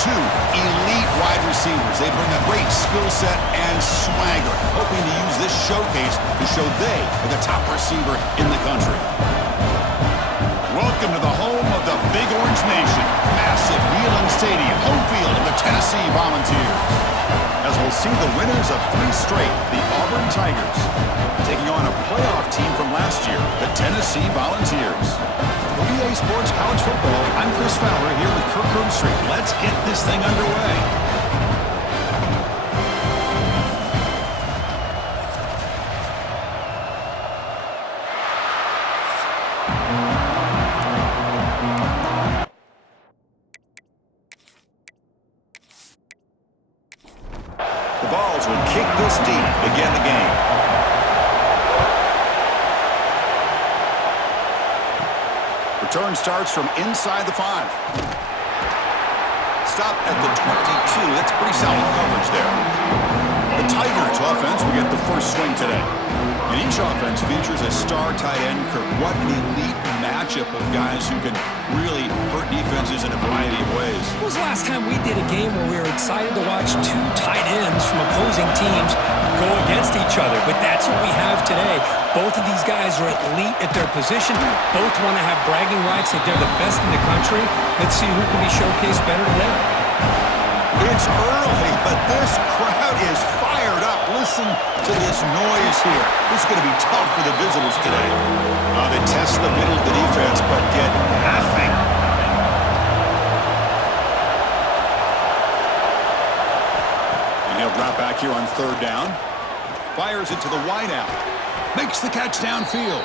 two elite wide receivers. They bring a great skill set and swagger, hoping to use this showcase to show they are the top receiver in the country. Welcome to the home of the Big Orange Nation. Massive Neyland Stadium, home field of the Tennessee Volunteers. As we'll see the winners of 3 straight, the Auburn Tigers, taking on a playoff team from last year, the Tennessee Volunteers. For EA Sports College Football, I'm Chris Fowler here with Kirk Herbstreit. Let's get this thing underway. Will kick this deep, begin the game. Return starts from inside the 5. Stop at the 22. That's pretty solid coverage there. The Tigers offense will get the first swing today. And each offense features a star tight end. Kirk, what an elite matchup of guys who can really hurt defenses in a variety of ways. When was the last time we did a game where we were excited to watch 2 tight ends from opposing teams go against each other? But that's what we have today. Both of these guys are elite at their position. Both want to have bragging rights that they're the best in the country. Let's see who can be showcased better today. It's early, but this crowd is fired up. Listen to this noise here. This is going to be tough for the visitors today. They test the middle of the defense, but get nothing. And he'll drop back here on 3rd down. Fires it to the wideout. Makes the catch downfield.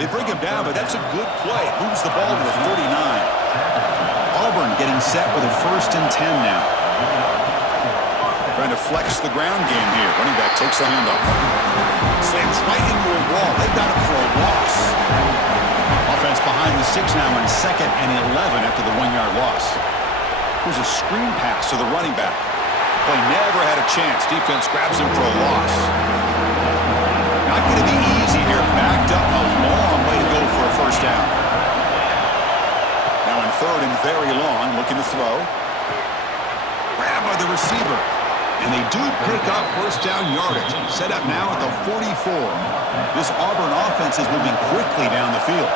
They bring him down, but that's a good play. Moves the ball to the 39. Auburn getting set with a 1st and 10 now. Trying to flex the ground game here. Running back takes the handoff. Slams right into a wall. They got him for a loss. Offense behind the 6 now on 2nd and 11 after the 1-yard loss. Here's a screen pass to the running back. Play never had a chance. Defense grabs him for a loss. Not going to be easy here. Backed up a long way to go for a 1st down. Now in 3rd and very long, looking to throw. Grabbed by the receiver. And they do pick up 1st down yardage. Set up now at the 44. This Auburn offense is moving quickly down the field.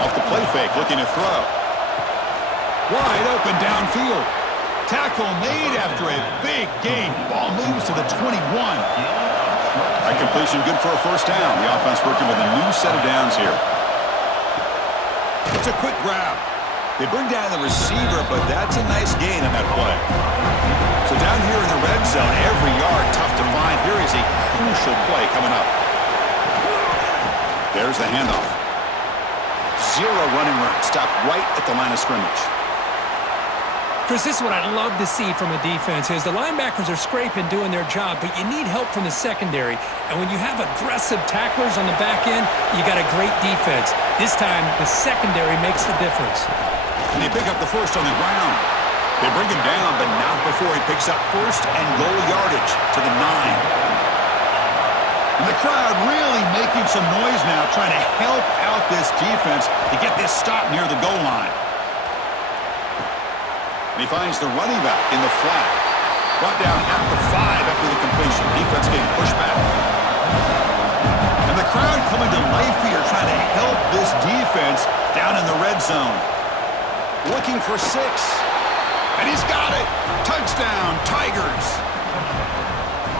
Off the play fake, looking to throw. Wide open downfield. Tackle made after a big gain. Ball moves to the 21. That completion good for a 1st down. The offense working with a new set of downs here. It's a quick grab. They bring down the receiver, but that's a nice gain on that play. So down here in the red zone, every yard tough to find. Here is a crucial play coming up. There's the handoff. 0 running room. Stopped right at the line of scrimmage. Chris, this is what I love to see from a defense is the linebackers are scraping, doing their job, but you need help from the secondary. And when you have aggressive tacklers on the back end, you got a great defense. This time, the secondary makes the difference. And they pick up the 1st on the ground. They bring him down, but not before he picks up 1st and goal yardage to the 9. And the crowd really making some noise now, trying to help out this defense to get this stop near the goal line. And he finds the running back in the flat. Brought down at the 5 after the completion. Defense getting pushed back. And the crowd coming to life here, trying to help this defense down in the red zone. Looking for 6. And he's got it. Touchdown, Tigers.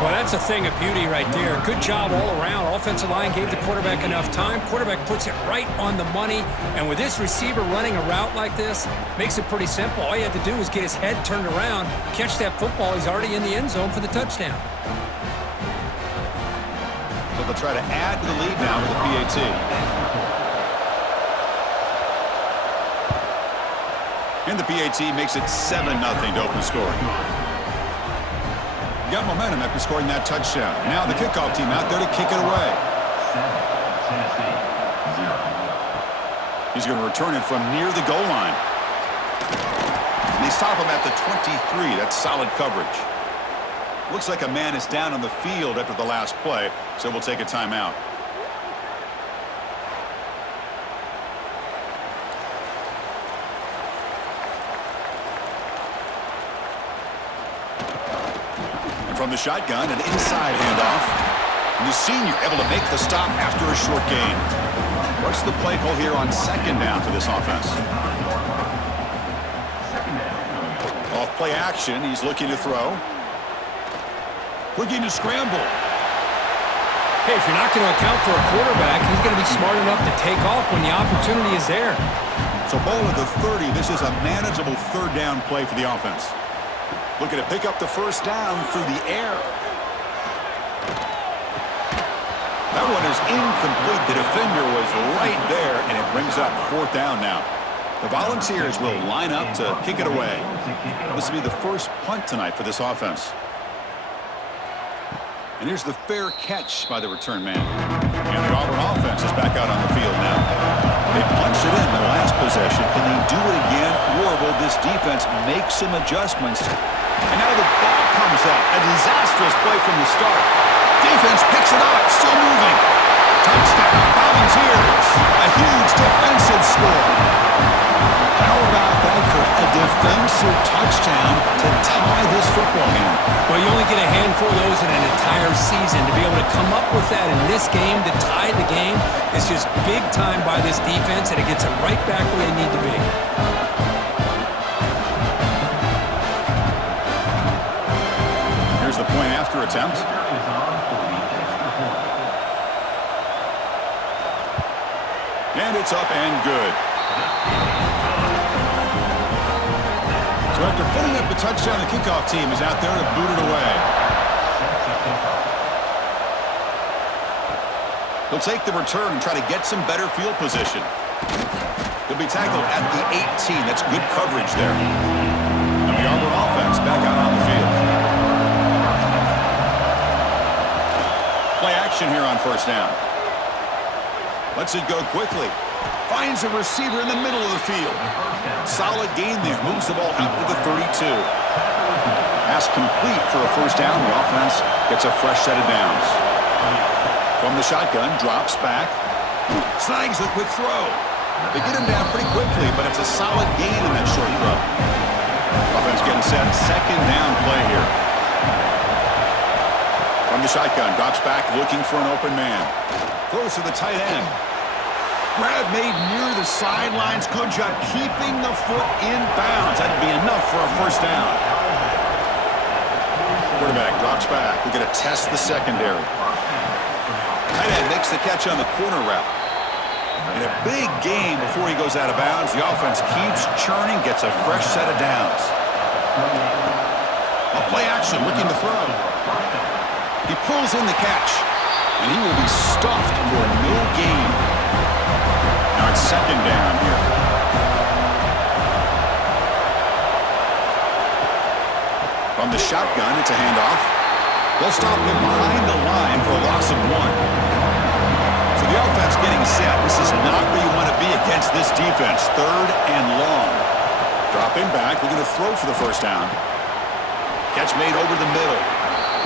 Well, that's a thing of beauty right there. Good job all around. Offensive line gave the quarterback enough time. Quarterback puts it right on the money. And with this receiver running a route like this, makes it pretty simple. All you have to do is get his head turned around, catch that football. He's already in the end zone for the touchdown. So they'll try to add to the lead now with the PAT. And the PAT makes it 7-0 to open scoring. Got momentum after scoring that touchdown. Now the kickoff team out there to kick it away. He's going to return it from near the goal line. And they stop him at the 23. That's solid coverage. Looks like a man is down on the field after the last play, so we'll take a timeout. And from the shotgun, an inside handoff. And the senior able to make the stop after a short gain. What's the play call here on second down for this offense? Off play action, he's looking to throw. Looking to scramble. Hey, if you're not going to account for a quarterback, he's going to be smart enough to take off when the opportunity is there. So ball at the 30. This is a manageable third down play for the offense. Looking to pick up the first down through the air. That one is incomplete. The defender was right there, and it brings up fourth down now. The Volunteers will line up to kick it away. This will be the first punt tonight for this offense. And here's the fair catch by the return man. And the Auburn offense is back out on the field now. They punched it in the last possession. Can they do it again, or will this defense make some adjustments? And now the ball comes out. A disastrous play from the start. Defense picks it up, still moving. Touchdown, Volunteers. A huge defensive score. How about that for a defensive touchdown to tie this football game? Well, you only get a handful of those in an entire season. To be able to come up with that in this game to tie the game is just big time by this defense, and it gets them right back where they need to be. Here's the point after attempt. And it's up and good. So after putting up the touchdown, the kickoff team is out there to boot it away. He'll take the return and try to get some better field position. He'll be tackled at the 18. That's good coverage there. And the Auburn offense back out on the field. Play action here on first down. Lets it go quickly. Finds a receiver in the middle of the field. Solid gain there. Moves the ball out to the 32. Pass complete for a first down. The offense gets a fresh set of downs. From the shotgun, drops back. Snags a quick throw. They get him down pretty quickly, but it's a solid gain in that short throw. Offense getting set. Second down play here. From the shotgun, drops back looking for an open man. Throws to the tight end. Grab made near the sidelines. Good job keeping the foot in bounds. That'd be enough for a first down. Quarterback drops back. We're going to test the secondary. Tight end makes the catch on the corner route. In a big game before he goes out of bounds, the offense keeps churning, gets a fresh set of downs. A play action, looking to throw. He pulls in the catch, and he will be stuffed for no gain. Now it's second down here. From the shotgun, it's a handoff. They'll stop him behind the line for a loss of 1. So the offense getting set. This is not where you want to be against this defense. Third and long. Dropping back. We're going to throw for the first down. Catch made over the middle.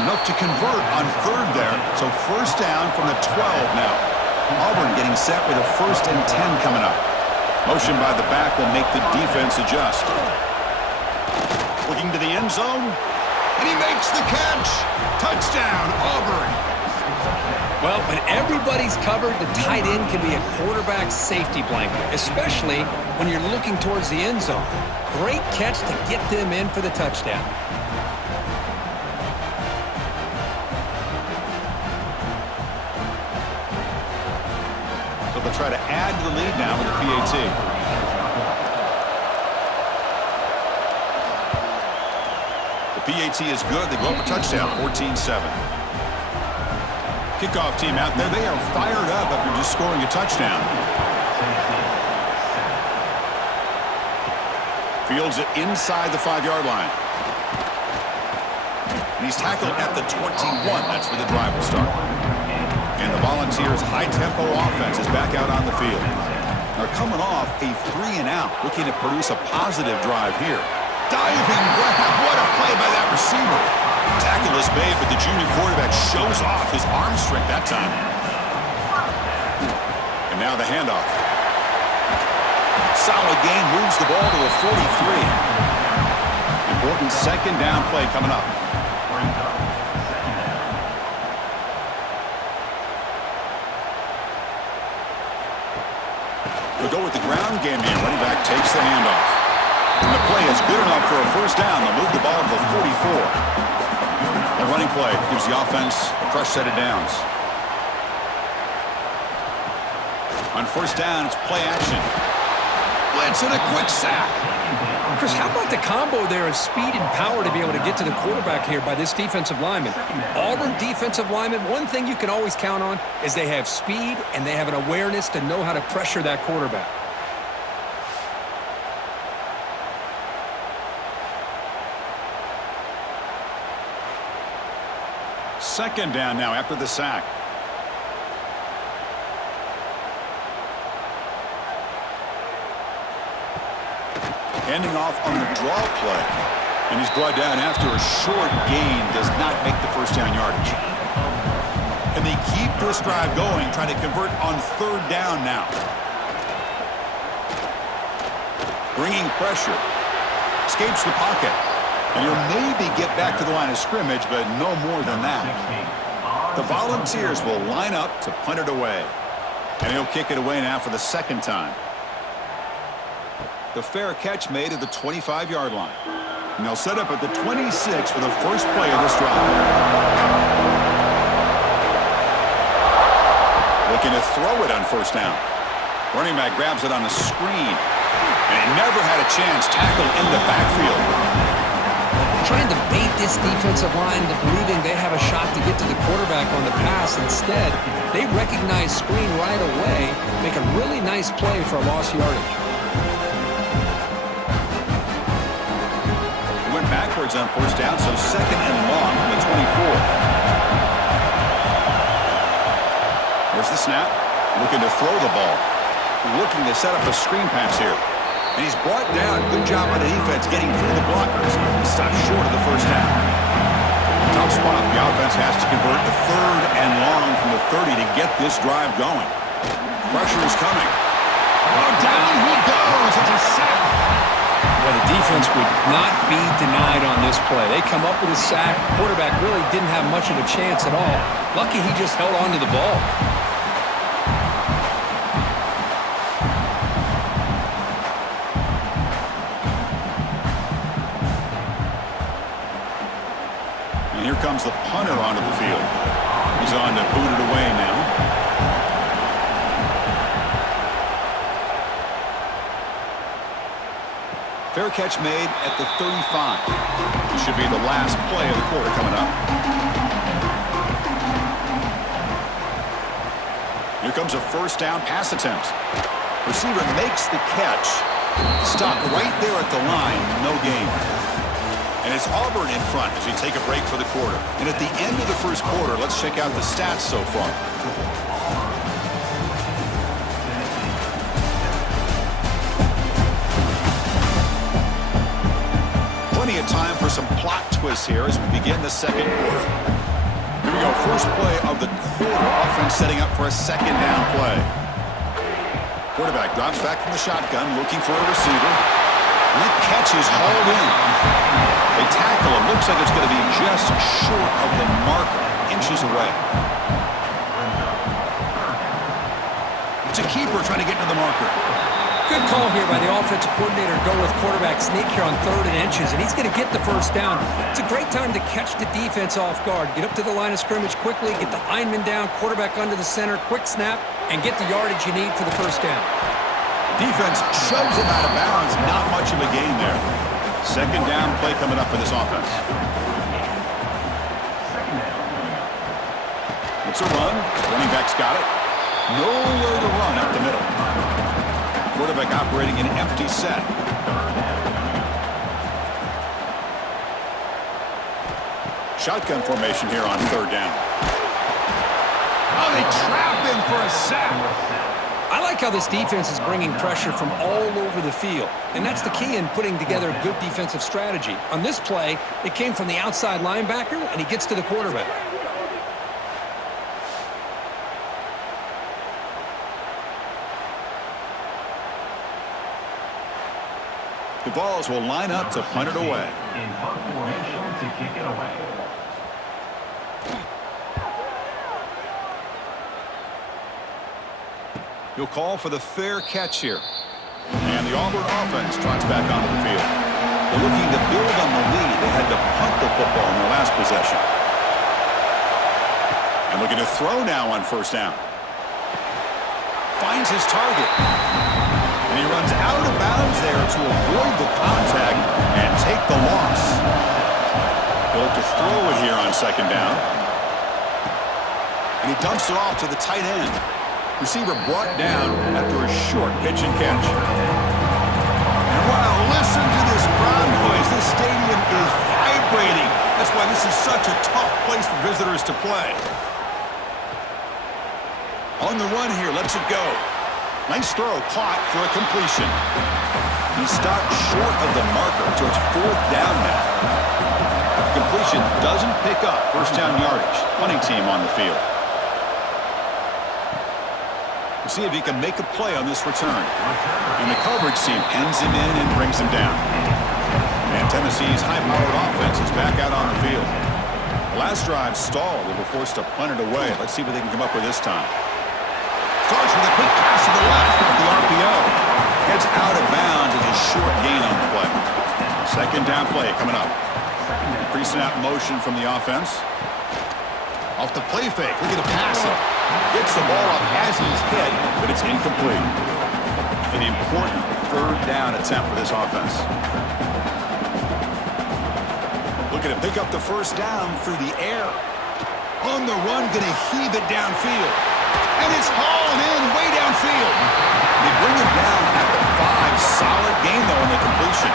Enough to convert on third there. So first down from the 12 now. Auburn getting set with a first and 10 coming up. Motion by the back will make the defense adjust. Looking to the end zone. And he makes the catch. Touchdown, Auburn. Well, when everybody's covered, the tight end can be a quarterback's safety blanket, especially when you're looking towards the end zone. Great catch to get them in for the touchdown. So they'll try to add to the lead now with the PAT. The PAT is good. They go up a touchdown, 14-7. Kickoff team out there. They are fired up after just scoring a touchdown. Fields it inside the 5-yard line. And he's tackled at the 21. That's where the drive will start. And the Volunteers' high-tempo offense is back out on the field. They're coming off a 3-and-out, looking to produce a positive drive here. Diving grab. What a play by that receiver. Tackle is made, but the junior quarterback shows off his arm strength that time. And now the handoff. Solid gain, moves the ball to a 43. Important second down play coming up. go with the ground game here. Running back takes the handoff. And the play is good enough for a first down. They'll move the ball to the 44. The running play gives the offense a fresh set of downs. On first down, it's play action. Blitz and a quick sack. Chris, how about the combo there of speed and power to be able to get to the quarterback here by this defensive lineman? Auburn defensive lineman, one thing you can always count on is they have speed and they have an awareness to know how to pressure that quarterback. Second down now after the sack. Ending off on the draw play. And he's brought down after a short gain. Does not make the first down yardage. And they keep this drive going, trying to convert on third down now. Bringing pressure. Escapes the pocket. And he'll maybe get back to the line of scrimmage, but no more than that. The Volunteers will line up to punt it away. And he'll kick it away now for the second time. The fair catch made at the 25-yard line. And they'll set up at the 26 for the first play of this drive. Looking to throw it on first down. Running back grabs it on a screen. And he never had a chance. Tackled in the backfield. Trying to bait this defensive line into believing they have a shot to get to the quarterback on the pass. Instead, they recognize screen right away, make a really nice play for a lost yardage. Went backwards on first down, so second and long from the 24. There's the snap. Looking to throw the ball. Looking to set up a screen pass here. And he's brought down. Good job on the defense getting through the blockers. He stopped short of the first down. Tough spot. The offense has to convert the third and long from the 30 to get this drive going. Pressure is coming. Oh, down he goes. It's a sack. Well, the defense would not be denied on this play. They come up with a sack. Quarterback really didn't have much of a chance at all. Lucky he just held on to the ball. And here comes the punter onto the field. He's on to boot it away now. Fair catch made at the 35. This should be the last play of the quarter coming up. Here comes a first down pass attempt. Receiver makes the catch. Stopped right there at the line. No gain. And it's Auburn in front as we take a break for the quarter. And at the end of the first quarter, let's check out the stats so far. Plenty of time for some plot twists here as we begin the second quarter. Here we go. First play of the quarter. Offense setting up for a second down play. Quarterback drops back from the shotgun, looking for a receiver. And that catch is hauled in. They tackle him. Looks like it's going to be just short of the marker, inches away. It's a keeper trying to get to the marker. Good call here by the offensive coordinator to go with quarterback sneak here on 3rd and inches, and he's going to get the first down. It's a great time to catch the defense off guard. Get up to the line of scrimmage quickly, get the lineman down, quarterback under the center, quick snap, and get the yardage you need for the first down. Defense shoves him out of bounds. Not much of a gain there. Second down play coming up for this offense. It's a run. Running back's got it. Nowhere to run up the middle. Quarterback operating an empty set. Shotgun formation here on 3rd down. Oh, they trap him for a sack. I like how this defense is bringing pressure from all over the field, and that's the key in putting together a good defensive strategy. On this play, it came from the outside linebacker, and he gets to the quarterback. The Vols will line up to punt it away. In punt formation to kick it away. He'll call for the fair catch here. And the Auburn offense trots back onto the field. They're looking to build on the lead. They had to punt the football in their last possession. And looking to throw now on first down. Finds his target. And he runs out of bounds there to avoid the contact and take the loss. He'll look to throw it here on second down. And he dumps it off to the tight end. Receiver brought down after a short pitch and catch. And wow, listen to this crowd noise. This stadium is vibrating. That's why this is such a tough place for visitors to play. On the run here, lets it go. Nice throw, caught for a completion. He stopped short of the marker, so it's fourth down now. Completion doesn't pick up first down yardage. Punting team on the field. We'll see if he can make a play on this return. And the coverage team pins him in and brings him down. And Tennessee's high-powered offense is back out on the field. The last drive stalled. They were forced to punt it away. Let's see what they can come up with this time. Starts with a quick pass to the left of the RPO. Gets out of bounds as a short gain on the play. Second down play coming up. Pre-snap motion from the offense. Off the play fake. Look at the passing. Gets the ball off as he's hit, but it's incomplete. An important third down attempt for this offense. Looking to pick up the first down through the air. On the run, going to heave it downfield. And it's hauled in way downfield. They bring him down at the 5. Solid gain, though, on the completion.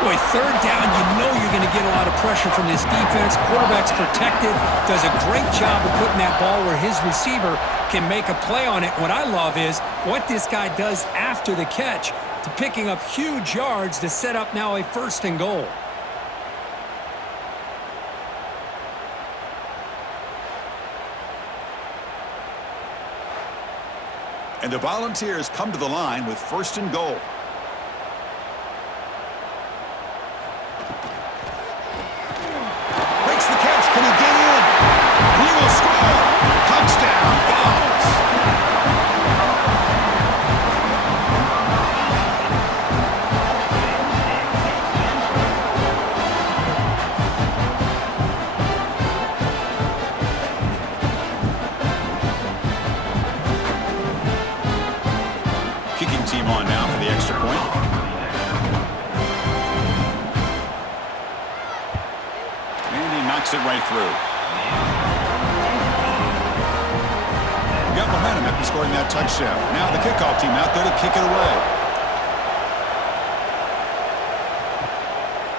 Boy, third down, you know you're going to get a lot of pressure from this defense. Quarterback's protected, does a great job of putting that ball where his receiver can make a play on it. What I love is what this guy does after the catch to picking up huge yards to set up now a first and goal. And the Volunteers come to the line with first and goal. Breaks the catch. Can he get in? He will score. Touchdown, Vols. Kicking team on now for the extra point. And he knocks it right through. Got momentum after scoring that touchdown. Now the kickoff team out there to kick it away.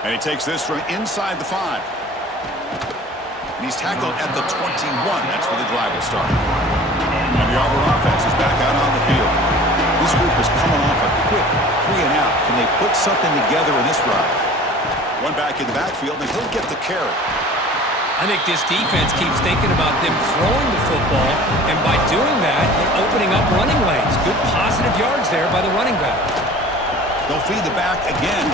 And he takes this from inside the 5. And he's tackled at the 21. That's where the drive will start. And the Auburn offense is back out on the field. This group is coming off a quick 3 and out. Can they put something together in this drive? One back in the backfield, and he'll get the carry. I think this defense keeps thinking about them throwing the football, and by doing that, they're opening up running lanes. Good positive yards there by the running back. They'll feed the back again.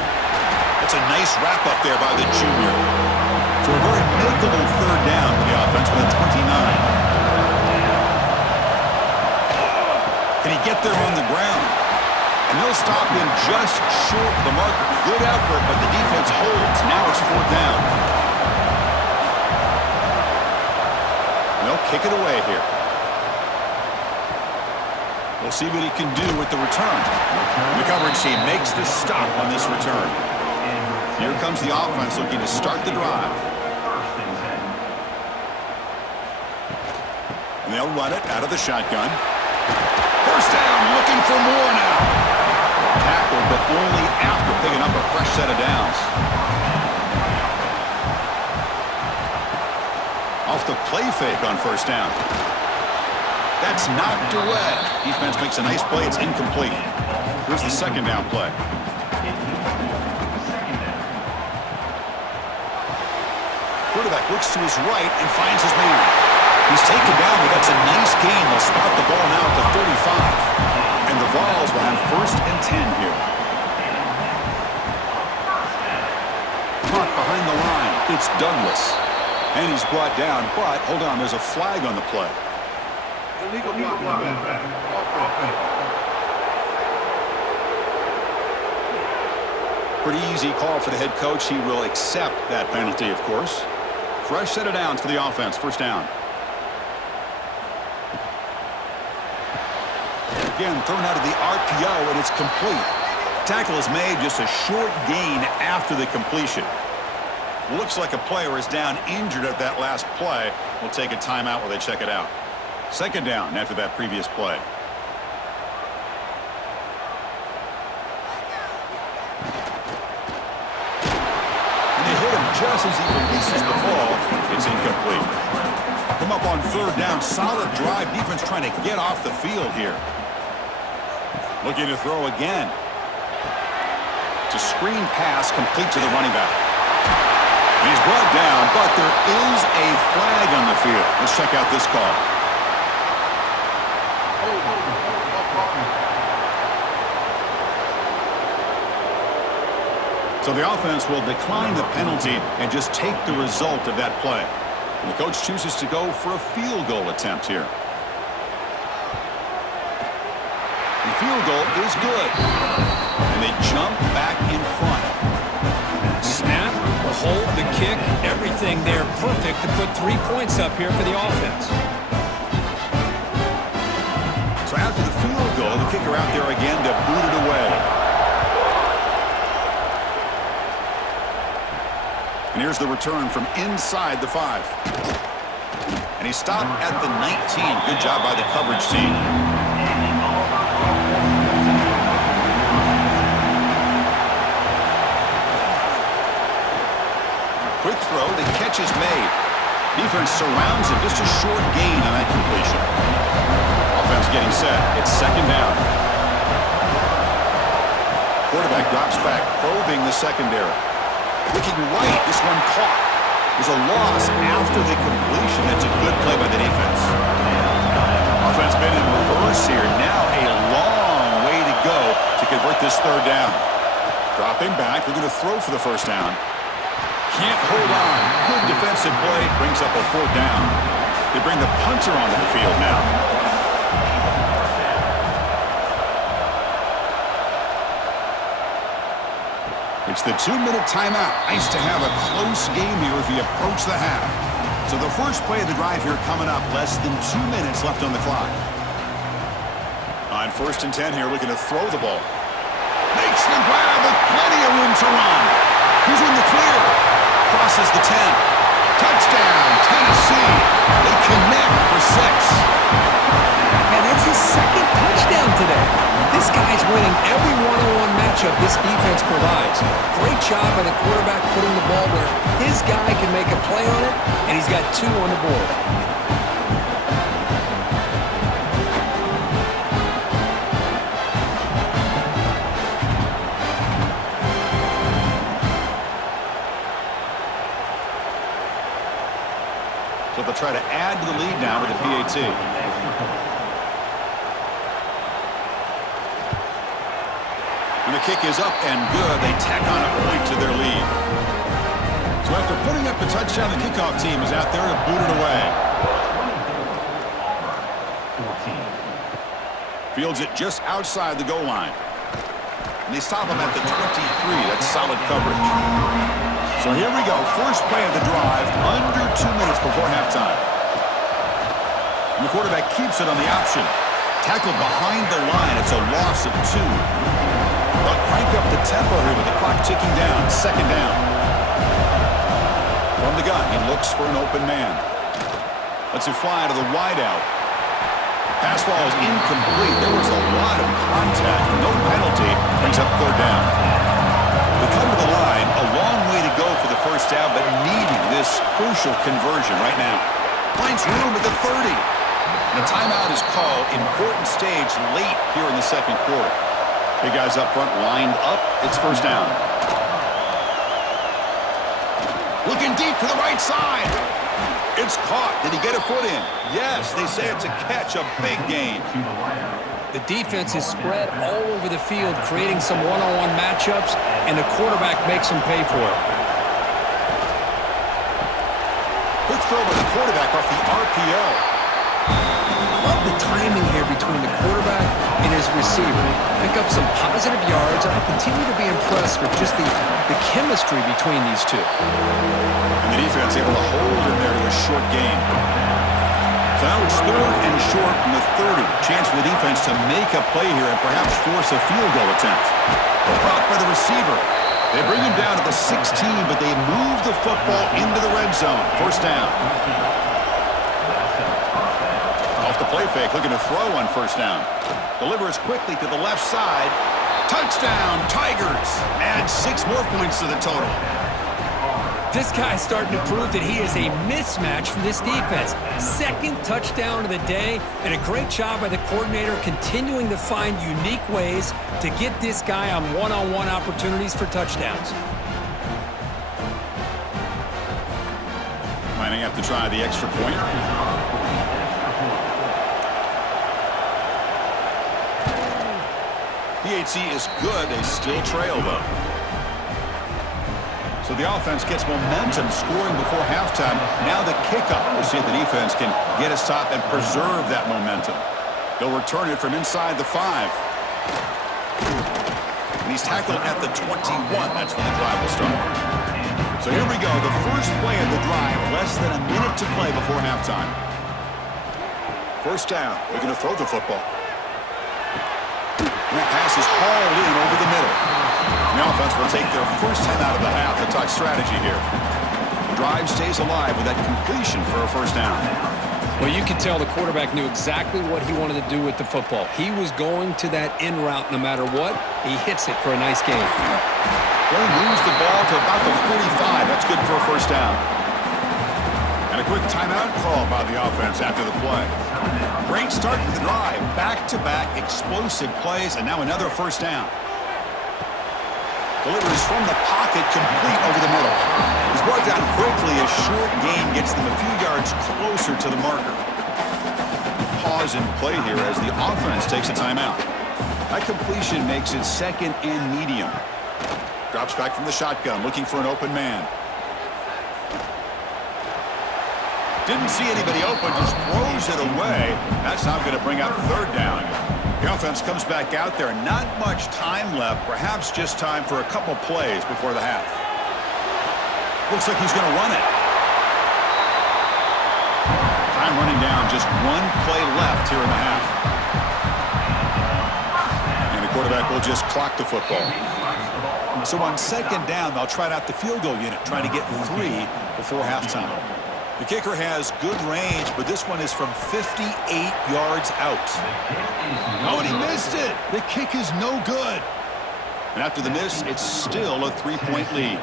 That's a nice wrap-up there by the junior. So a very makeable third down for the offense with a 29. Can he get there on the ground? And they'll stop him just short of the marker. Good effort, but the defense holds. Now it's fourth down. They'll kick it away here. We'll see what he can do with the return. The coverage team makes the stop on this return. Here comes the offense looking to start the drive. And they'll run it out of the shotgun. First down, looking for more now. Tackled, but only after picking up a fresh set of downs. Off the play fake on first down. That's knocked away. Defense makes a nice play. It's incomplete. Here's the second down play. Quarterback looks to his right and finds his man. He's taken down, but that's a nice gain. They'll spot the ball now at the 35. And the Vols will have first and 10 here. Caught behind the line. It's Douglas. And he's brought down, but hold on, there's a flag on the play. Illegal blocking back. Offense. Pretty easy call for the head coach. He will accept that penalty, of course. Fresh set of downs for the offense. First down. Again, thrown out of the RPO, and it's complete. Tackle is made, just a short gain after the completion. Looks like a player is down injured at that last play. We'll take a timeout while they check it out. Second down after that previous play. And they hit him just as he releases the ball. It's incomplete. Come up on third down. Solid drive. Defense trying to get off the field here. Looking to throw again. It's a screen pass complete to the running back. He's brought down, but there is a flag on the field. Let's check out this call. So the offense will decline the penalty and just take the result of that play. And the coach chooses to go for a field goal attempt here. The field goal is good. And they jump back in front. Snap, the hold, the kick, everything there perfect to put 3 points up here for the offense. So after the field goal, the kicker out there again to boot it away. And here's the return from inside the 5. And he stopped at the 19. Good job by the coverage team. Quick throw, the catch is made. Defense surrounds him, just a short gain on that completion. Offense getting set, it's second down. Quarterback drops back, probing the secondary. Looking right, this one caught. There's a loss after the completion. That's a good play by the defense. Offense been in reverse here. Now a long way to go to convert this third down. Dropping back, they're going to throw for the first down. Can't hold on. Good defensive play. Brings up a fourth down. They bring the punter onto the field now. It's the 2-minute timeout. Nice to have a close game here as we approach the half. So the first play of the drive here coming up. Less than 2 minutes left on the clock. On 1st and 10 here, looking to throw the ball. Makes the grab with plenty of room to run. He's in the clear. Crosses the 10. Touchdown, Tennessee. They connect for 6. And that's his second touchdown today. This guy's winning every one-on-one matchup this defense provides. Great job by the quarterback putting the ball where his guy can make a play on it, and he's got 2 on the board. So they'll try to add to the lead now with the PAT. And the kick is up and good. They tack on a point to their lead. So after putting up the touchdown, the kickoff team is out there to boot it away. Fields it just outside the goal line. And they stop him at the 23. That's solid coverage. So here we go. First play of the drive, under 2 minutes before halftime. And the quarterback keeps it on the option. Tackled behind the line. It's a loss of 2. They'll crank up the tempo here with the clock ticking down. Second down. From the gun, he looks for an open man. Lets it fly to the wideout. Pass ball is incomplete. There was a lot of contact. No penalty. Brings up third down. They come to the line. A long way to go for the first down, but needing this crucial conversion right now. Finds room at the 30. And a timeout is called. Important stage late here in the second quarter. Big guys up front lined up. It's first down. Looking deep to the right side. It's caught. Did he get a foot in? Yes, they say it's a catch, a big gain. The defense is spread all over the field, creating some one-on-one matchups, and the quarterback makes them pay for it. Quick throw by the quarterback off the RPO. Love the timing here between the quarterback and his receiver. Pick up some positive yards, and I continue to be impressed with just the chemistry between these two. And the defense able to hold in there to a short gain. So now it's 3rd and short from the 30. Chance for the defense to make a play here and perhaps force a field goal attempt. Brought by the receiver. They bring him down to the 16, but they move the football into the red zone. First down. Off the play fake, looking to throw on first down. Delivers quickly to the left side. Touchdown, Tigers. Add 6 more points to the total. This guy's starting to prove that he is a mismatch for this defense. 2nd touchdown of the day, and a great job by the coordinator continuing to find unique ways to get this guy on one-on-one opportunities for touchdowns. Lining up to try the extra point. PHC is good. They still trail, though. So the offense gets momentum scoring before halftime. Now the kickoff. We'll see if the defense can get a stop and preserve that momentum. They'll return it from inside the 5. And he's tackled at the 21. That's when the drive will start. So here we go. The first play of the drive. Less than a minute to play before halftime. First down. They're going to throw the football. And that pass is hauled in over the middle. The offense will take their first time out of the half and talk strategy here. The drive stays alive with that completion for a first down. Well, you can tell the quarterback knew exactly what he wanted to do with the football. He was going to that in route no matter what. He hits it for a nice gain. Well, he moves the ball to about the 45. That's good for a first down. And a quick timeout call by the offense after the play. Great start to the drive. Back-to-back explosive plays, and now another first down. Delivers from the pocket, complete over the middle. He's brought down quickly. A short gain gets them a few yards closer to the marker. Pause and play here as the offense takes a timeout. That completion makes it 2nd and medium. Drops back from the shotgun, looking for an open man. Didn't see anybody open, just throws it away. That's not going to bring up 3rd down. The offense comes back out there. Not much time left. Perhaps just time for a couple plays before the half. Looks like he's going to run it. Time running down. Just 1 play left here in the half. And the quarterback will just clock the football. So on 2nd down, they'll try out the field goal unit, trying to get 3 before halftime. The kicker has good range, but this one is from 58 yards out. Oh, and he missed it. The kick is no good. And after the miss, it's still a 3-point lead.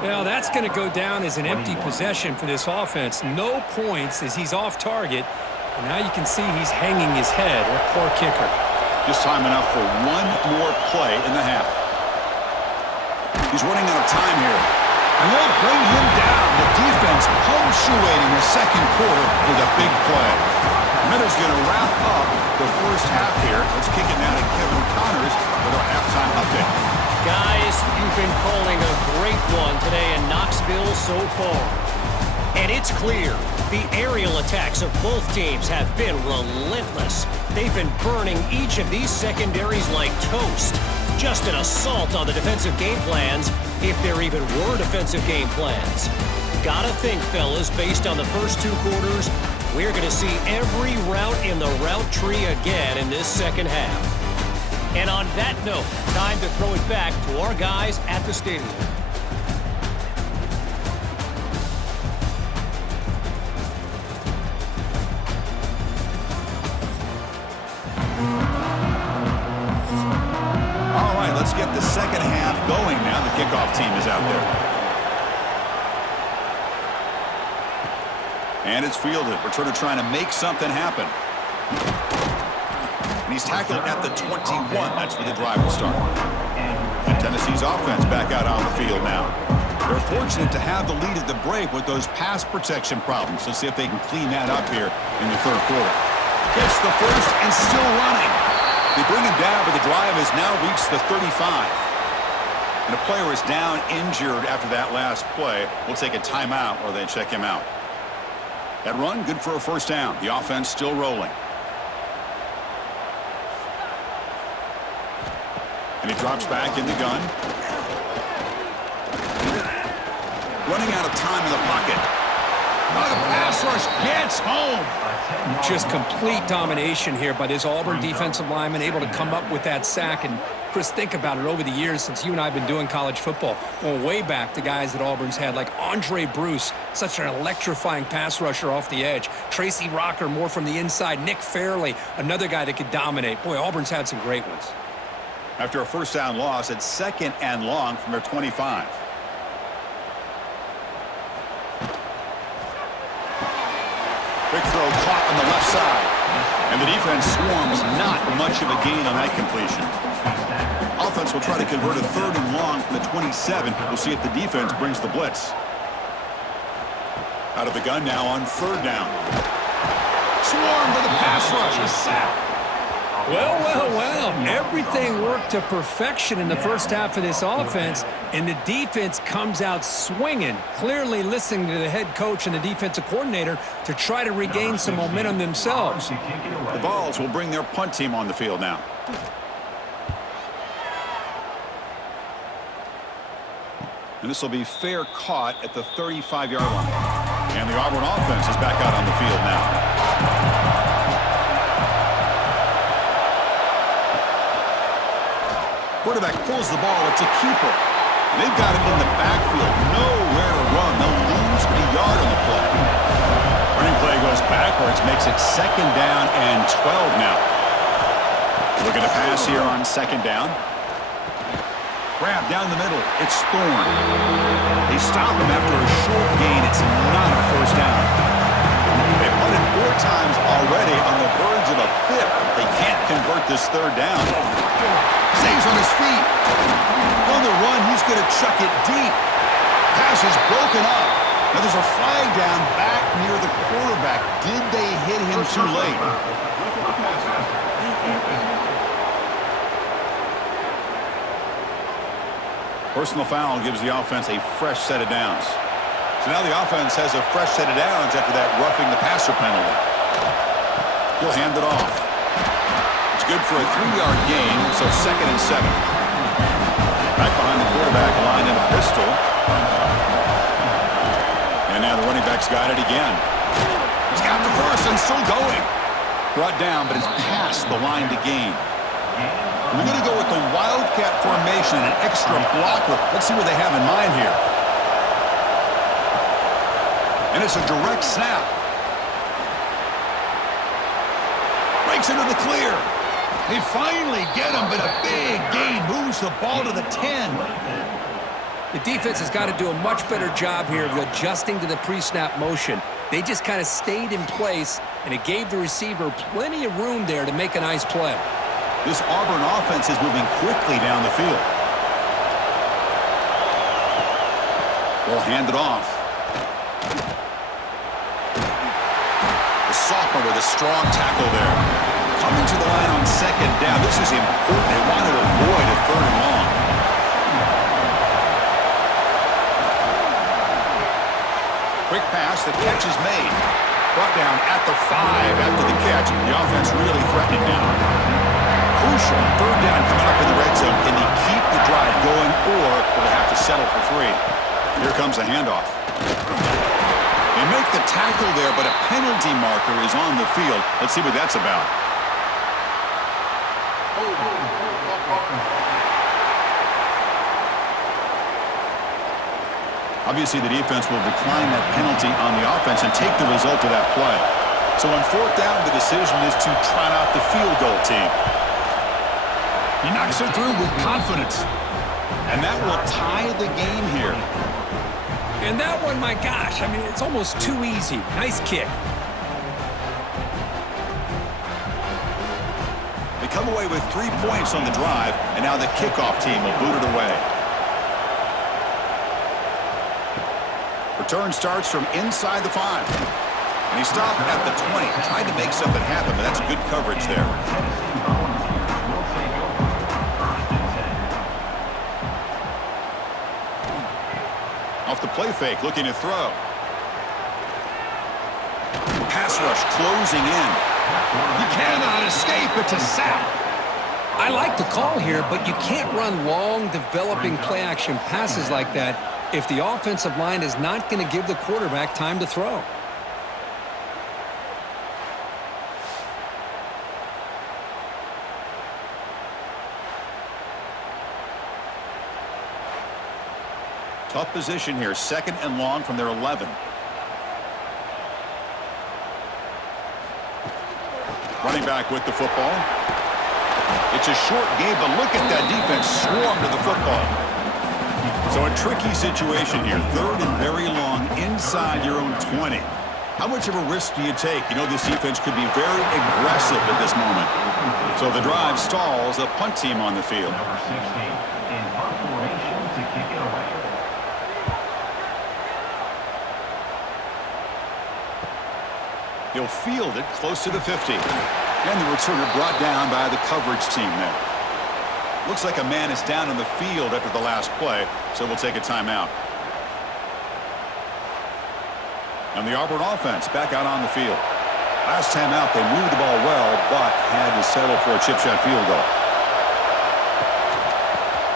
Well, that's going to go down as an empty possession for this offense. No points as he's off target. And now you can see he's hanging his head. That poor kicker. Just time enough for 1 more play in the half. He's running out of time here. And they'll bring him down. The defense punctuating the 2nd quarter with a big play. Miller's going to wrap up the first half here. Let's kick it now to Kevin Connors with our halftime update. Guys, you've been calling a great one today in Knoxville so far. And it's clear, the aerial attacks of both teams have been relentless. They've been burning each of these secondaries like toast. Just an assault on the defensive game plans, if there even were defensive game plans. Gotta think, fellas, based on the first 2 quarters, we're going to see every route in the route tree again in this 2nd half. And on that note, time to throw it back to our guys at the stadium. Let's get the 2nd half going now. The kickoff team is out there. And it's fielded. Returner trying to make something happen. And he's tackled at the 21. That's where the drive will start. And Tennessee's offense back out on the field now. They're fortunate to have the lead at the break with those pass protection problems. Let's see if they can clean that up here in the 3rd quarter. Gets the first and still running. They bring him down, but the drive has now reached the 35. And a player is down injured after that last play. We'll take a timeout or they check him out. That run, good for a first down. The offense still rolling. And he drops back in the gun. Running out of time in the pocket. Oh, the pass rush gets home. Just complete domination here by this Auburn defensive lineman, able to come up with that sack. And Chris, think about it, over the years since you and I have been doing college football, going way back to guys that Auburn's had, like Andre Bruce, such an electrifying pass rusher off the edge. Tracy Rocker, more from the inside. Nick Fairley, another guy that could dominate. Boy, Auburn's had some great ones. After a first down loss, it's 2nd and long from their 25. Quick throw caught on the left side. And the defense swarms, not much of a gain on that completion. Offense will try to convert a 3rd and long from the 27. We'll see if the defense brings the blitz. Out of the gun now on 3rd down. Swarmed to the pass rush. A sack. Well. Everything worked to perfection in the first half of this offense, and the defense comes out swinging, clearly listening to the head coach and the defensive coordinator to try to regain some momentum themselves. The Vols will bring their punt team on the field now. And this will be fair caught at the 35-yard line. And the Auburn offense is back out on the field now. Quarterback pulls the ball. It's a keeper. They've got him in the backfield. Nowhere to run. They'll lose a yard on the play. Running play goes backwards. Makes it 2nd down and 12 now. Looking to pass here on 2nd down. Grab down the middle. It's Thorne. They stop him after a short gain. It's not a first down. They've punted 4 times already on the verge of a 5th. They can't convert this 3rd down. Stays on his feet. On the run, he's going to chuck it deep. Pass is broken up. Now there's a flag down back near the quarterback. Did they hit him too late? Personal foul gives the offense a fresh set of downs. So now the offense has a fresh set of downs after that roughing the passer penalty. He'll hand it off. It's good for a 3-yard gain, so 2nd and 7. Back behind the quarterback line in a pistol. And now the running back's got it again. He's got the first and still going. Brought down, but it's past the line to gain. We're going to go with the Wildcat formation and an extra blocker. Let's see what they have in mind here. And it's a direct snap. Breaks into the clear. They finally get him, but a big gain moves the ball to the 10. The defense has got to do a much better job here of adjusting to the pre-snap motion. They just kind of stayed in place, and it gave the receiver plenty of room there to make a nice play. This Auburn offense is moving quickly down the field. They'll hand it off. The sophomore with a strong tackle there. Coming to the line on 2nd down. This is important. They want to avoid a 3rd and long. Quick pass. The catch is made. Brought down at the 5 after the catch. The offense really threatening now. Crucial 3rd down coming up in the red zone. Can they keep the drive going, or will they have to settle for 3? Here comes a handoff. They make the tackle there, but a penalty marker is on the field. Let's see what that's about. Obviously, the defense will decline that penalty on the offense and take the result of that play. So on 4th down, the decision is to trot out the field goal team. He knocks it through with confidence. And that will tie the game here. And that one, my gosh, I mean, it's almost too easy. Nice kick. They come away with 3 points on the drive, and now the kickoff team will boot it away. Return starts from inside the 5. And he stopped at the 20. Tried to make something happen, but that's good coverage there. Off the play fake, looking to throw. Pass rush closing in. You cannot escape. It's a sack. I like the call here, but you can't run long, developing play-action passes like that if the offensive line is not going to give the quarterback time to throw. Tough position here. 2nd and long from their 11. Running back with the football. It's a short game, but look at that defense swarm to the football. So a tricky situation here. 3rd and very long inside your own 20. How much of a risk do you take? You know this defense could be very aggressive at this moment. So the drive stalls, a punt team on the field. Number 16 in punt formation to kick it away. He'll field it close to the 50. And the returner brought down by the coverage team there. Looks like a man is down on the field after the last play, so we'll take a timeout. And the Auburn offense back out on the field. Last time out, they moved the ball well, but had to settle for a chip shot field goal.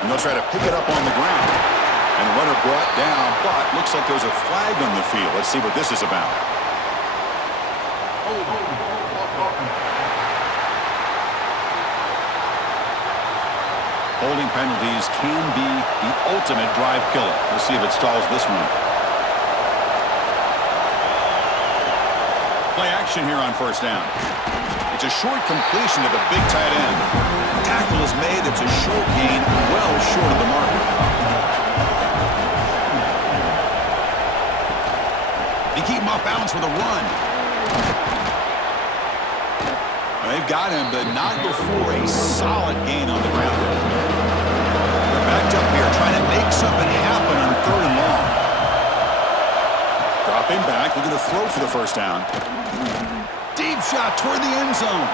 And they'll try to pick it up on the ground. And the runner brought down, but looks like there's a flag on the field. Let's see what this is about. Holding penalties can be the ultimate drive killer. We'll see if it stalls this one. Play action here on 1st down. It's a short completion to the big tight end. Tackle is made. It's a short gain, well short of the mark. They keep him off balance with a run. They've got him, but not before a solid gain on the ground. They're backed up here trying to make something happen on 3rd and long. Dropping back, looking to throw for the 1st down. Deep shot toward the end zone.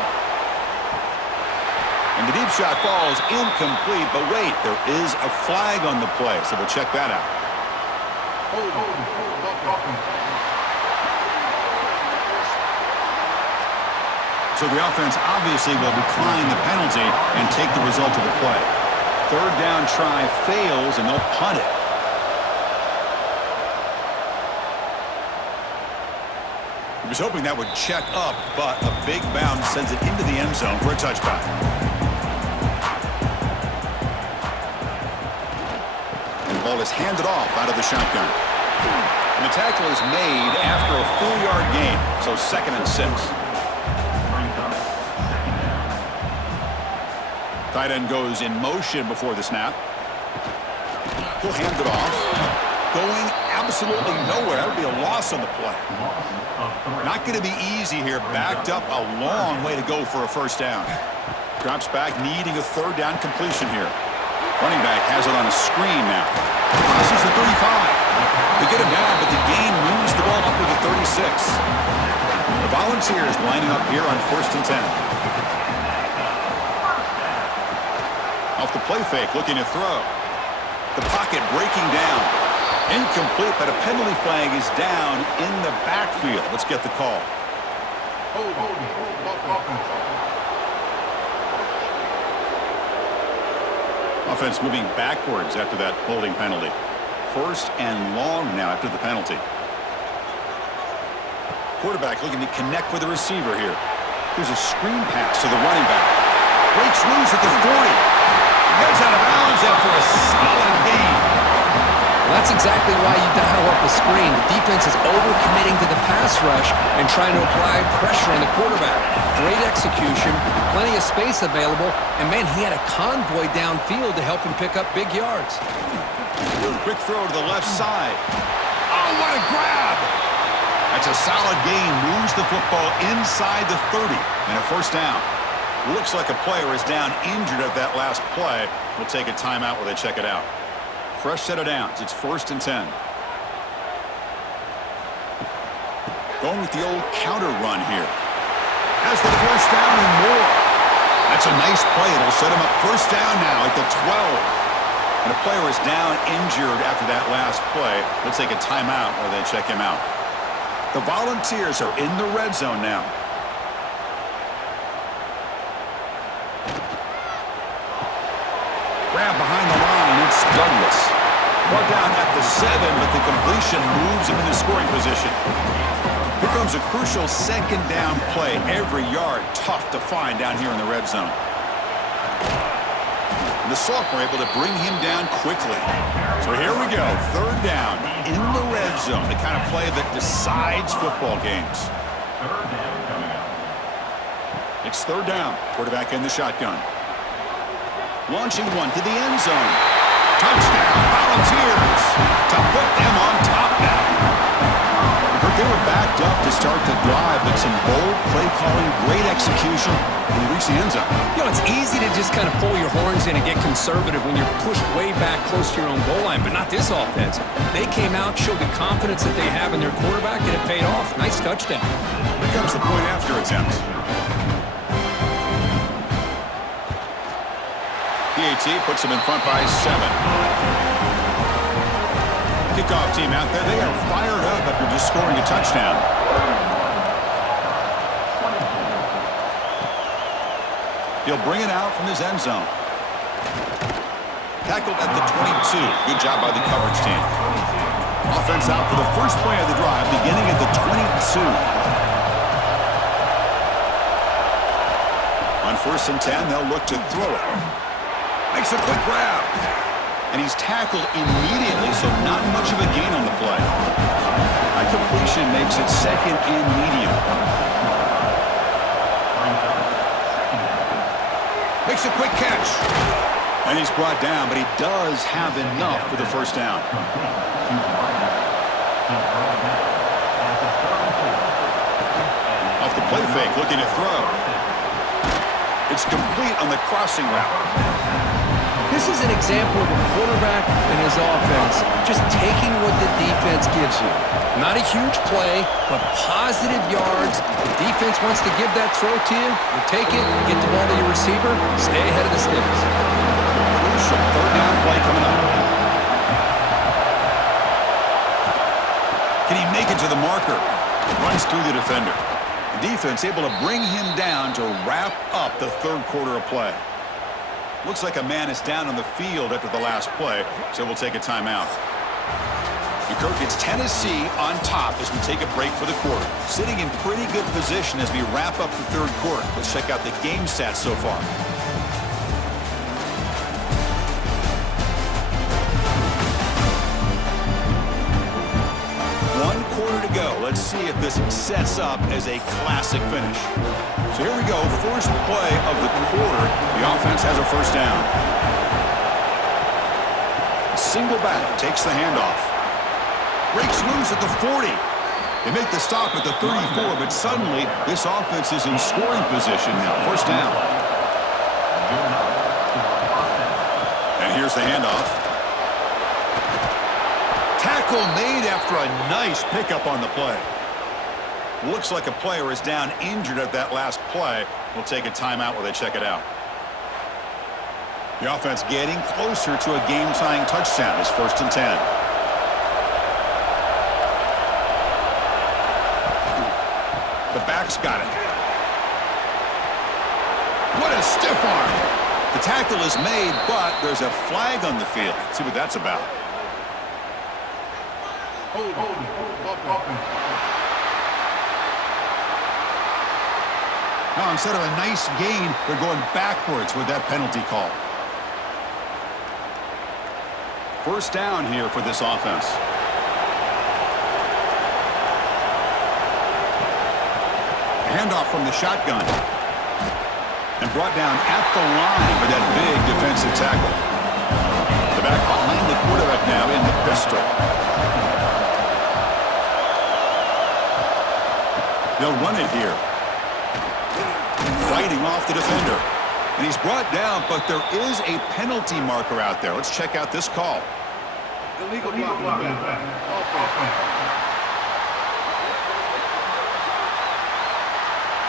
And the deep shot falls incomplete, but wait, there is a flag on the play, so we'll check that out. So the offense obviously will decline the penalty and take the result of the play. 3rd down try fails, and they'll punt it. He was hoping that would check up, but a big bounce sends it into the end zone for a touchback. And the ball is handed off out of the shotgun. And the tackle is made after a 4-yard gain, so 2nd and 6. Tight end goes in motion before the snap. He'll hand it off. Going absolutely nowhere. That would be a loss on the play. Not going to be easy here. Backed up a long way to go for a 1st down. Drops back, needing a 3rd down completion here. Running back has it on a screen now. Crosses the 35. They get him down, but the gain moves the ball up to the 36. The Volunteers lining up here on 1st and 10. Off the play fake, looking to throw. The pocket breaking down. Incomplete, but a penalty flag is down in the backfield. Let's get the call. Offense moving backwards after that holding penalty. 1st and long now after the penalty. Quarterback looking to connect with the receiver here. Here's a screen pass to the running back. Breaks loose at the 40. Gets out of bounds after a solid gain. Well, that's exactly why you dial up the screen. The defense is overcommitting to the pass rush and trying to apply pressure on the quarterback. Great execution, plenty of space available, and man, he had a convoy downfield to help him pick up big yards. Quick throw to the left side. Oh, what a grab! That's a solid gain. Moves the football inside the 30 and a 1st down. Looks like a player is down injured at that last play. We'll take a timeout while they check it out. Fresh set of downs. It's 1st and 10. Going with the old counter run here. Has the 1st down and more. That's a nice play. It'll set him up 1st down now at the 12. And a player is down injured after that last play. We'll take a timeout while they check him out. The Volunteers are in the red zone now. Grab behind the line. It's Douglas. Brought down at the 7, but the completion moves him into scoring position. Here comes a crucial second down play. Every yard tough to find down here in the red zone. And the sophomore able to bring him down quickly. So here we go. Third down in the red zone. The kind of play that decides football games. Third down coming up. It's third down. Quarterback in the shotgun. Launching one to the end zone. Touchdown, Volunteers, to put them on top now. They were backed up to start the drive, but some bold play calling, great execution, and they reached the end zone. You know, it's easy to just kind of pull your horns in and get conservative when you're pushed way back close to your own goal line, but not this offense. They came out, showed the confidence that they have in their quarterback, and it paid off. Nice touchdown. Here comes the point after attempt. PAT puts them in front by 7. Kickoff team out there. They are fired up after just scoring a touchdown. He'll bring it out from his end zone. Tackled at the 22. Good job by the coverage team. Offense out for the first play of the drive, beginning at the 22. On 1st and 10, they'll look to throw it. Makes a quick grab. And he's tackled immediately, so not much of a gain on the play. That completion makes it second and medium. Makes a quick catch. And he's brought down, but he does have enough for the first down. Off the play fake, looking to throw. It's complete on the crossing route. This is an example of a quarterback and his offense just taking what the defense gives you. Not a huge play, but positive yards. The defense wants to give that throw to you. You take it, get the ball to your receiver, stay ahead of the sticks. Crucial third down play coming up. Can he make it to the marker? Runs through the defender. The defense able to bring him down to wrap up the third quarter of play. Looks like a man is down on the field after the last play, so we'll take a timeout. And Kirk, it's Tennessee on top as we take a break for the quarter. Sitting in pretty good position as we wrap up the third quarter. Let's check out the game stats so far. One quarter to go. Let's see if this sets up as a classic finish. So here we go, first play of the quarter. The offense has a first down. Single back, takes the handoff. Breaks loose at the 40. They make the stop at the 34, but suddenly this offense is in scoring position now. First down. And here's the handoff. Tackle made after a nice pickup on the play. Looks like a player is down injured at that last play. We'll take a timeout while they check it out. The offense getting closer to a game-tying touchdown. It's 1st and 10. The back's got it. What a stiff arm. The tackle is made, but there's a flag on the field. Let's see what that's about. Now, instead of a nice gain, they're going backwards with that penalty call. First down here for this offense. Handoff from the shotgun. And brought down at the line with that big defensive tackle. The back behind the quarterback now in the pistol. They'll run it here. Fighting off the defender. And he's brought down, but there is a penalty marker out there. Let's check out this call. Illegal block.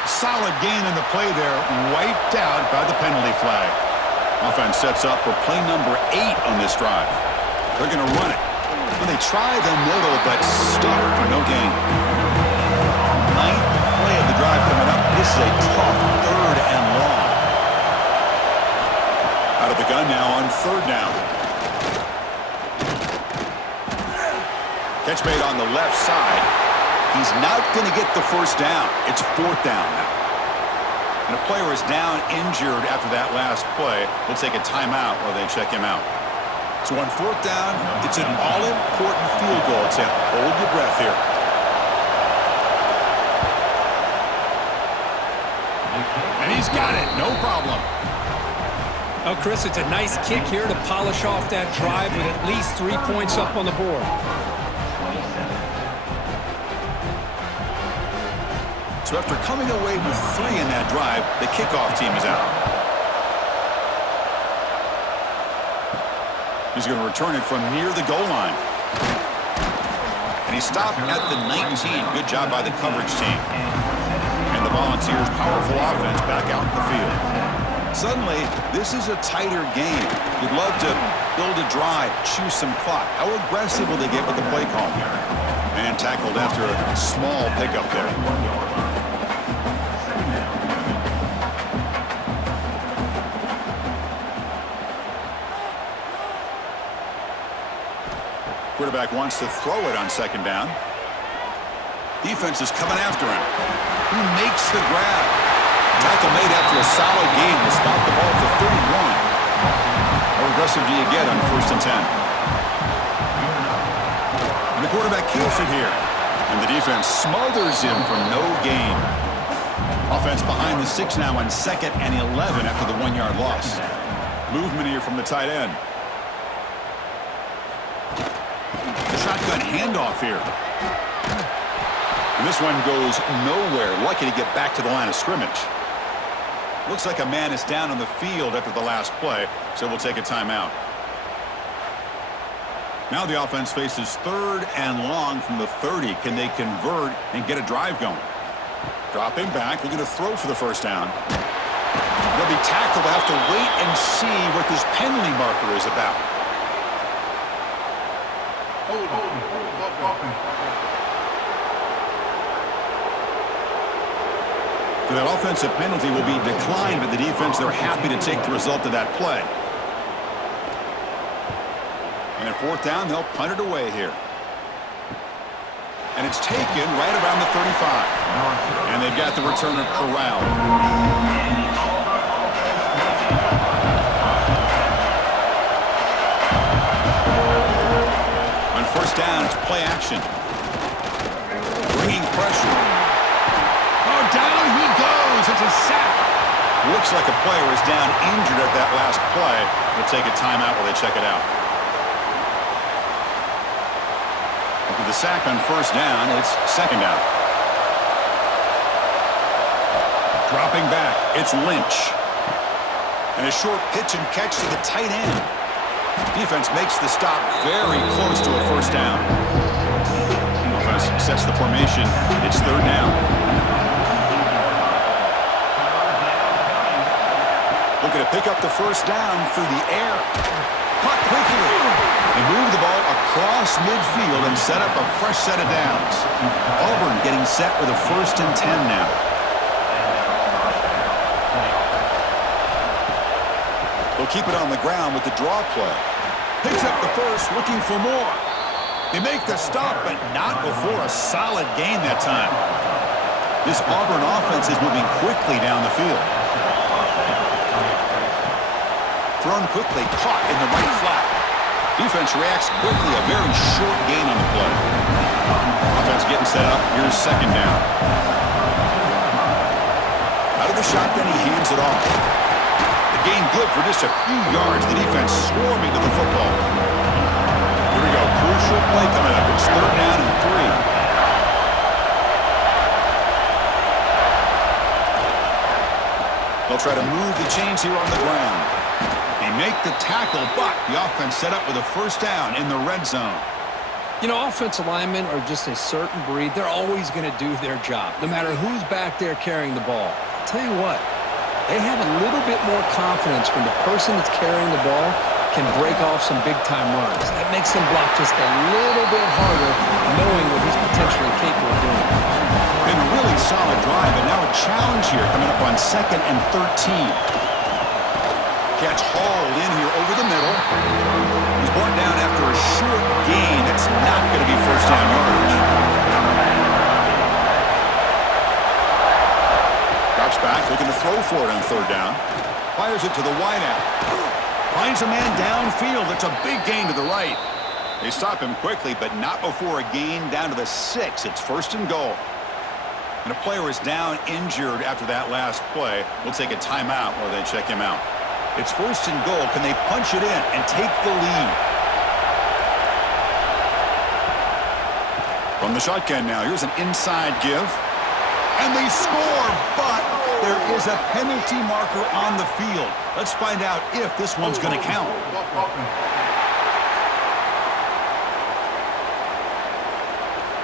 Solid gain in the play there, wiped out by the penalty flag. Offense sets up for play number 8 on this drive. They're going to run it. And they try the middle, but stuck for no gain. This is a tough 3rd and long. Out of the gun now on 3rd down. Catch made on the left side. He's not going to get the 1st down. It's 4th down now. And a player is down injured after that last play. They'll take a timeout while they check him out. So on 4th down, it's an all-important field goal attempt. Hold your breath here. And he's got it. No problem. Oh, Chris, it's a nice kick here to polish off that drive with at least 3 points up on the board. So after coming away with 3 in that drive, the kickoff team is out. He's going to return it from near the goal line. And he stopped at the 19. Good job by the coverage team. And the Volunteers' powerful offense back out in the field. Suddenly, this is a tighter game. You'd love to build a drive, choose some clock. How aggressive will they get with the play call here? And tackled after a small pickup there. Quarterback wants to throw it on 2nd down. Defense is coming after him. He makes the grab. Tackle made after a solid gain to spot the ball for 31. How aggressive do you get on 1st and 10? And the quarterback keeps it here. And the defense smothers him for no gain. Offense behind the 6 now on 2nd and 11 after the 1-yard loss. Movement here from the tight end. The shotgun handoff here. And this one goes nowhere. Lucky to get back to the line of scrimmage. Looks like a man is down on the field after the last play, so we'll take a timeout. Now the offense faces 3rd and long from the 30. Can they convert and get a drive going? Dropping back, looking to throw for the 1st down. They'll be tackled. They'll have to wait and see what this penalty marker is about. That offensive penalty will be declined by the defense. They're happy to take the result of that play. And at 4th down, they'll punt it away here. And it's taken right around the 35. And they've got the returner corralled. On 1st down, it's play action. Bringing pressure. Oh, down he goes. It's a sack. Looks like a player is down injured at that last play. We'll take a timeout while they check it out. After the sack on 1st down, it's 2nd down. Dropping back, it's Lynch. And a short pitch and catch to the tight end. Defense makes the stop very close to a 1st down. Offense sets the formation. It's 3rd down. Looking to pick up the 1st down through the air. Caught quickly. They move the ball across midfield and set up a fresh set of downs. Auburn getting set with a 1st and 10 now. They'll keep it on the ground with the draw play. Picks up the 1st, looking for more. They make the stop, but not before a solid gain that time. This Auburn offense is moving quickly down the field. Thrown quickly, caught in the right flat. Defense reacts quickly, a very short gain on the play. Offense getting set up, here's 2nd down. Out of the shotgun, he hands it off. The gain good for just a few yards. The defense swarming to the football. Here we go, crucial play coming up. It's 3rd down and 3. They'll try to move the chains here on the ground. They make the tackle, but the offense set up with a 1st down in the red zone. You know, offensive linemen are just a certain breed. They're always going to do their job, no matter who's back there carrying the ball. I'll tell you what, they have a little bit more confidence when the person that's carrying the ball can break off some big-time runs. That makes them block just a little bit harder, knowing what he's potentially capable of doing. Been a really solid drive, but now challenge here coming up on 2nd and 13. Catch hauled in here over the middle. He's brought down after a short gain. It's not going to be first down yardage. Drops back, looking to throw for it on 3rd down. Fires it to the wideout. Finds a man downfield. It's a big gain to the right. They stop him quickly, but not before a gain down to the 6. It's 1st and goal. And a player is down injured after that last play. We'll take a timeout while they check him out. It's 1st and goal. Can they punch it in and take the lead? From the shotgun now, here's an inside give. And they score, but there is a penalty marker on the field. Let's find out if this one's going to count.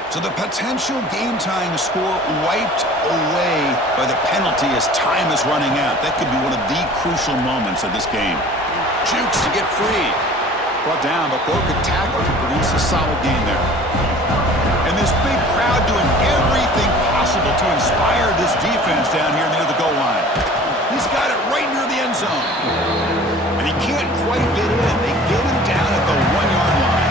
So the potential game-tying score wiped away by the penalty as time is running out. That could be one of the crucial moments of this game. Jukes to get free. Brought down, but broke a tackle to produce a solid gain there. And this big crowd doing everything possible to inspire this defense down here near the goal line. He's got it right near the end zone. And he can't quite get in. They get him down at the 1-yard line.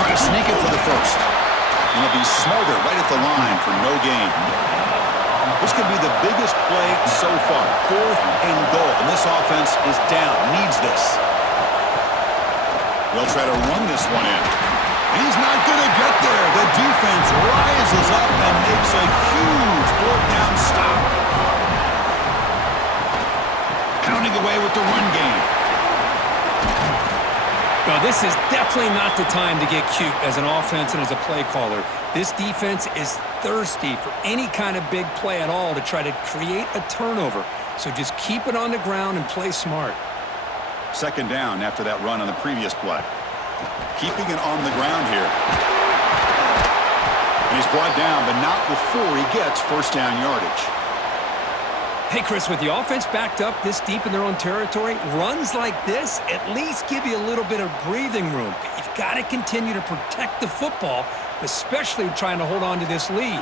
Try to sneak it for the 1st. And he'll be smothered right at the line for no gain. This could be the biggest play so far. 4th and goal. And this offense is down. Needs this. They'll try to run this one in. He's not going to get there. The defense rises up and makes a huge fourth down stop. Pounding away with the run game. Now, this is definitely not the time to get cute as an offense and as a play caller. This defense is thirsty for any kind of big play at all to try to create a turnover. So just keep it on the ground and play smart. 2nd down after that run on the previous play. Keeping it on the ground here. And he's brought down, but not before he gets first down yardage. Hey, Chris, with the offense backed up this deep in their own territory, runs like this at least give you a little bit of breathing room. But you've got to continue to protect the football, especially trying to hold on to this lead.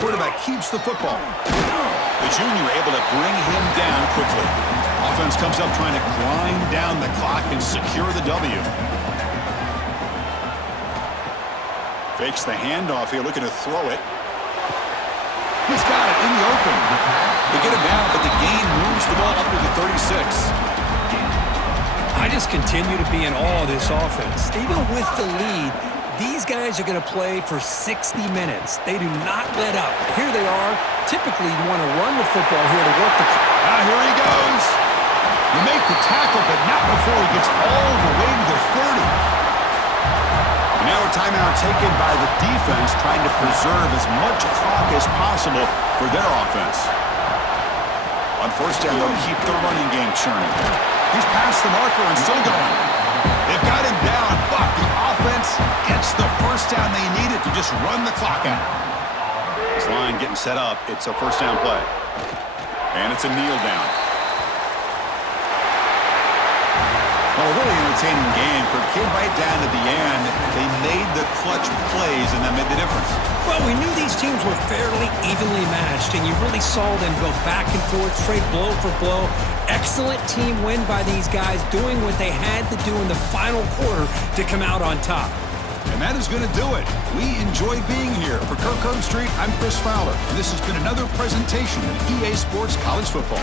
Quarterback keeps the football. The junior able to bring him down quickly. Offense comes up trying to grind down the clock and secure the W. Fakes the handoff here, looking to throw it. He's got it in the open. They get him down, but the gain moves the ball up to the 36. I just continue to be in awe of this offense. Even with the lead, these guys are going to play for 60 minutes. They do not let up. Here they are. Typically, you want to run the football here to work the... Here he goes. You make the tackle, but not before he gets all the way to the 30. And now a timeout taken by the defense, trying to preserve as much clock as possible for their offense. On first down, they'll keep the running game churning. He's past the marker and still going. They've got him down, but the offense gets the first down they needed to just run the clock out. This line getting set up. It's a first down play. And it's a kneel down. Well, a really entertaining game. For a kid right down to the end, they made the clutch plays, and that made the difference. Well, we knew these teams were fairly evenly matched, and you really saw them go back and forth, trade blow for blow. Excellent team win by these guys, doing what they had to do in the final quarter to come out on top. And that is going to do it. We enjoy being here. For Kirk Street, I'm Chris Fowler, and this has been another presentation of EA Sports College Football.